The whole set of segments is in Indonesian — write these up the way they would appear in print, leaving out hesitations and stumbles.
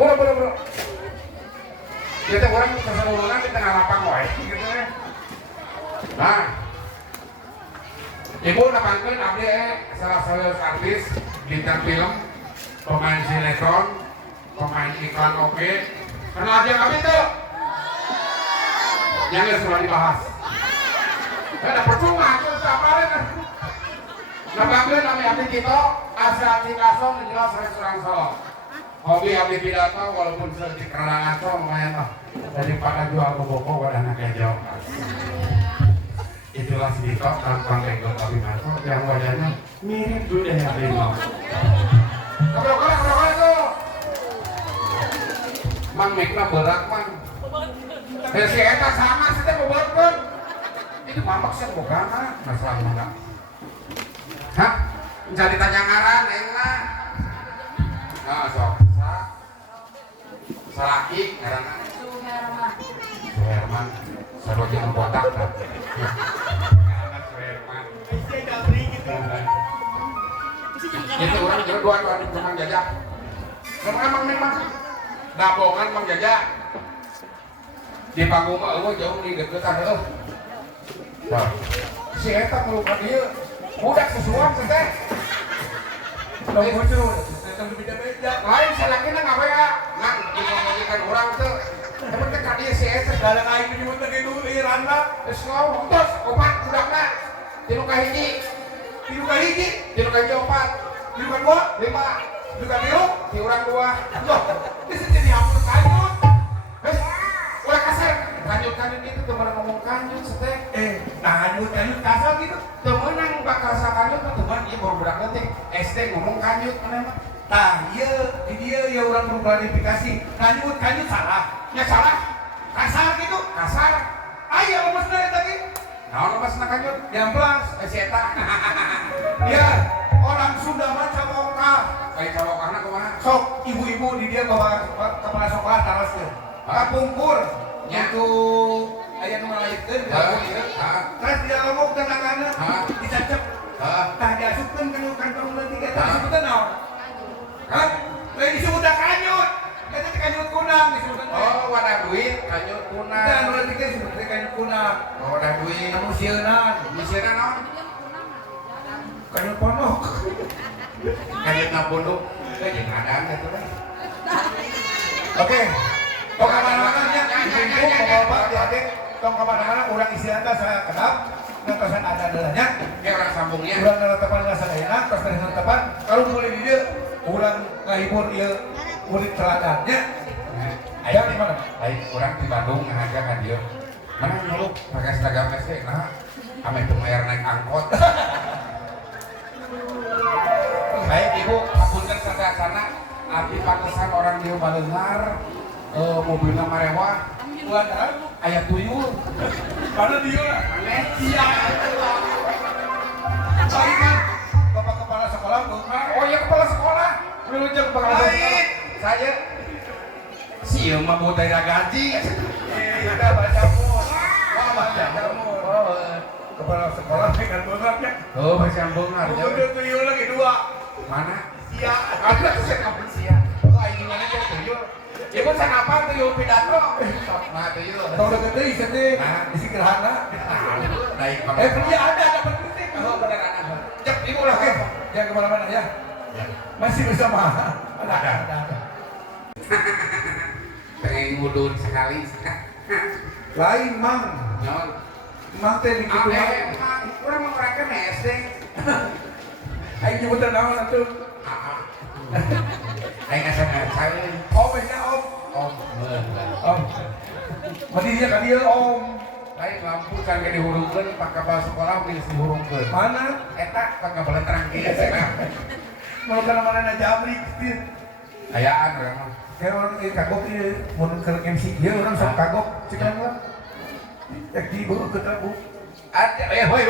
Bro. Kita orang keseluruhan di tengah lapang wae gitu ya. Nah, Ibu napangkeun abdi salah satu artis bintang film, pemain sinetron, pemain iklan oke. Kenal aja kami tuh. Jangan semua dibahas. Ada percuma tuh sapare kan. Napangkeun abdi kita asa Cikasong jelas restoran Solo. Hobi abdi pidato walaupun sedikit kerangan so lumayan lah. Daripada jual boboko pada anak jauh. Itulah sedikit tanpa legok Abimantho yang wajahnya mirip Dude Herlino. Kebrokol tuh. Mang Mikna berak man. Si Eta sama sih teh bobotkeun. Itu mamak sih bogana masalah mana? Hah? Jadi tanya ngaran enak. Nah, sok. Salaki ngaranna Suherman. Sarwa jeung botak tah. Itu orang berduaan di Mang Jajak. Kemana Mang Dabongan Mang Jajak. Di panggung mah eueuh jauh di deukeutan heuh. Nah, si eta meluka dieu budak sesuan teh. Tong bojo, eta beda-beda. Lain salakina ngawea, ngan dikomunikasikan urang teh. Emang teh ka dieu si eta dalang aing nyebut teh kitu liranna. Geus ngomong tos opat budakna. Tilu ka hiji. Tilu ka opat. Tilu ka dua, 5. Tilu ka tilu, si urang 2. Loh, geus jadi hampir kanyut. Geus ulah kasar. Kanyut gitu teu meunang ngomong kanyut teh. Kanyut kasar gitu. Teu meunang bakal sakanyut teh teman ieu baru budak leutik SD ngomong kanyut mana mah. Tah ieu di dieu ya urang perlu klarifikasi. Kanyut salah. Nya salah. Kasar gitu, kasar. Aya lemasna eta ge. Naon lemasna kanyut? Diamplas si eta. Iya, orang Sunda mah caboka. Kayak cabokana kumaha? Sok ibu-ibu di dia bawa kepala sekolah taraskeun. Kapungkur itu aya nu ngalaitkeun ieu. Terus dia ngomong tetanggana dicacep. Tah diasupkeun ka kantong leutik eta disebutna naon? Hah? Lain disebut kanyut. Eta teh kanyut kunang disebutna. Oh, wadah duit kanyut kunang. Dan leutik teh disebut kanyut kunang. Oh, wadah duit. Anu sieunan. Misieuna naon? Kanyut pondok. Kanyut ngapunduk. Jeung adang eta teh. Oke. Tong kamana-mana nya ibu bapak adik tong kamana-mana urang istiadatna saya kenal ngantosan ada adalah ge urang sambungnya urang naratepan ngasadayana tos teh naratepan kalau mulai di dieu urang ngahibur ieu murid teladannya aya di mana lain urang di Bandung ngahaja ka dieu mana dulu pakai seragam SD nah ame bayar naik angkot baik ibu hapunten sadayana abdi pantesan orang dieu baleungar mobilnya marewah bulan ayat tuyul mana dia aneh iya bapak kepala sekolah bukan oh iya kepala sekolah melunjak kepala sekolah saya si mah mau dari gaji kita baca mur kepala sekolah dengan bengarnya oh baca bengar mobil tuyul lagi 2 mana sia ada saya kapan sia kok ini mana dia tuyul ibu sana apa tuyul pidato? Nah tuyul. Tahu udah gede ikan deh. Nah isi gerhana. Naik. Kerja ada penting. Oh benar ada. Cep ibu lah ke. Jangan kemana-mana ya. Masih bersama. Ada. Pengen ngudun sekali. Lain mang. Nyon. Mang teh di kitu. Mang. Urang mengerakeun SD. Aing nyebutan naon atuh? Aing asal saya. Om ya om. Om. Mati dia kan dia om. Lain lampu kan ge dihurungkeun pak kapal sekolah geus dihurungkeun. Mana? Eta pak kapal terang ge cenah. Mau kana mana jabrik kieu. Ayaan urang mah. Kayak orang kagok ieu mun keur MC ieu urang sok kagok cekan mah. Ek di beuh keutabu. Ada woi.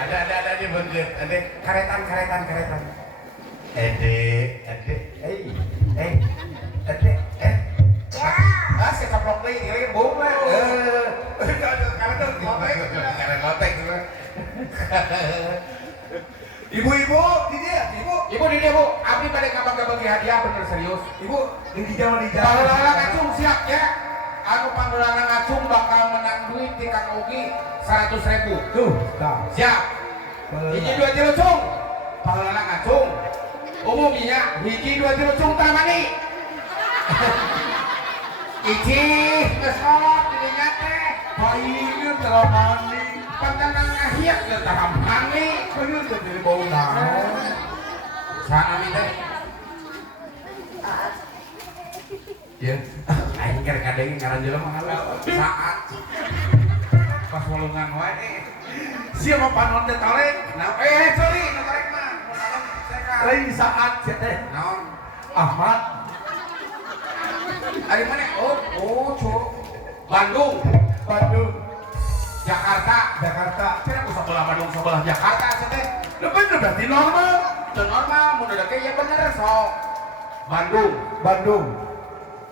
Ada di beungeut. Ada karetan. Si kaplok deui ieu bung mah. Ibu-ibu di dia, ibu di di dia Bu, abdi pada ngabang-ngabagi hadiah bener serius. Ibu, di jalan Pangeulana ngacung siap ya. Anu pangeulana ngacung bakal menang duit di Kang Ogi 100.000. Tuh, dah. Siap. Hiji 2 Cileucung. Pangeulana ngacung. Umumnya hiji 2 Cileucung tah mani. Hiji geus kolot di dinya teh. Paingin terlalu mandi. Pantangan ngahiak geus tah mani. Paingin tuh jadi bau naon. Sana teh. Ya, aing keur kadenge ngaran jelema ngalah saat. Pas walungan wae. Siapa panon teh tarik? Nah, sorry, nu tarik mah. Lain saat teh. Naon? Ahmad. Ari mana? Oh, Bandung, Jakarta. Kira ku sebelah Bandung sebelah Jakarta teh. Lu bener berarti normal. Teu normal, mun udah kayak ya bener sok. Bandung,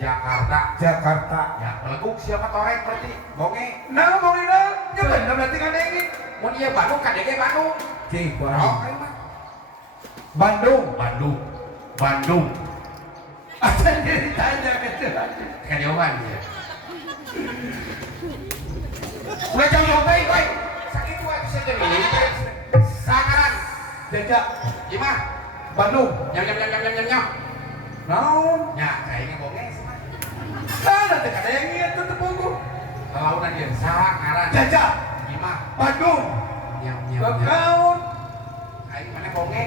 Jakarta. Ya, peleguk siapa torek berarti? Bonge. Nah, mau ini ya bener berarti kan ini. Mun ieu Bandung kadege Bandung. Cik, Oh, aing mah. Bandung. Acan ditanya gitu. Kajauhan ya. Udah jauh baik, baik. Sakit tuh bisa jadi. Sangaran. Jajak. Gimana? Bandung. Nyam. Naon? Ya, kayaknya bonge sih mah. Nah, nanti ada yang ingat tuh tepungku. Kelaunan dia sangaran. Jajak. Gimana? Bandung. Nyam. Bakaun. Aing mana bonge?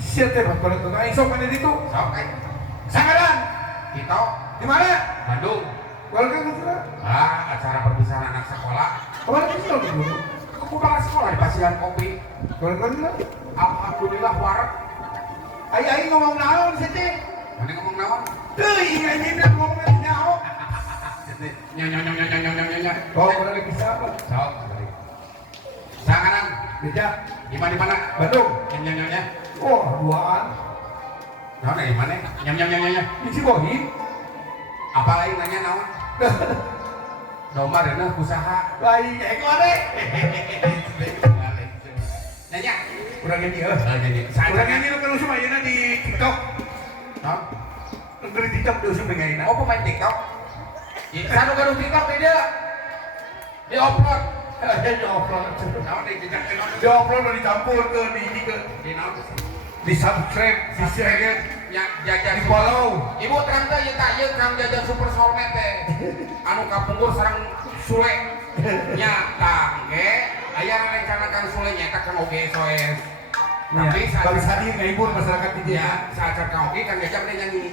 Siapa teh kalau ke aing sok mana itu? Sok aing. Sangaran. Kita Di mana? Bandung. Kalau kan gitu. Acara perpisahan anak sekolah. Kemana sih lo dulu? Aku balik sekolah di Pasihan Kopi. Kalau kan gitu. Alhamdulillah warak. Aing ngomong naon sih teh? Mana ngomong naon? Tuh, ingin ngomong nyaho. Nyonya. Oh, udah lagi siapa? Sok. Sangaran. Jajak. Di mana? Bandung. Nyonya. Oh, duaan. Naon dari mana? Nyam. Isi bohim. Apa lain nanya naon? Domba dana usaha. Lain kayak kemana? Nanya. Udah gini ya. Nanya. Udah gini lu kan usum ayeuna di TikTok. Naon? Lu di TikTok di usum dengan Oh pemain TikTok. Sanu gaduh TikTok di dia. Di upload. Di upload. Naon di jejak naon? Di upload udah dicampur ke Di naon? di subscribe, di share, Ya jajan di follow. Ibu terang teh ieu tah ieu kang jajan super soulmate teh. Anu kapungkur sareng Sule. Nya tah ge aya rencanakan Sule nya eta kan oge soes. Tapi Bagi hadir ngahibur masyarakat di ya saat kang oge kan gajah nyanyi.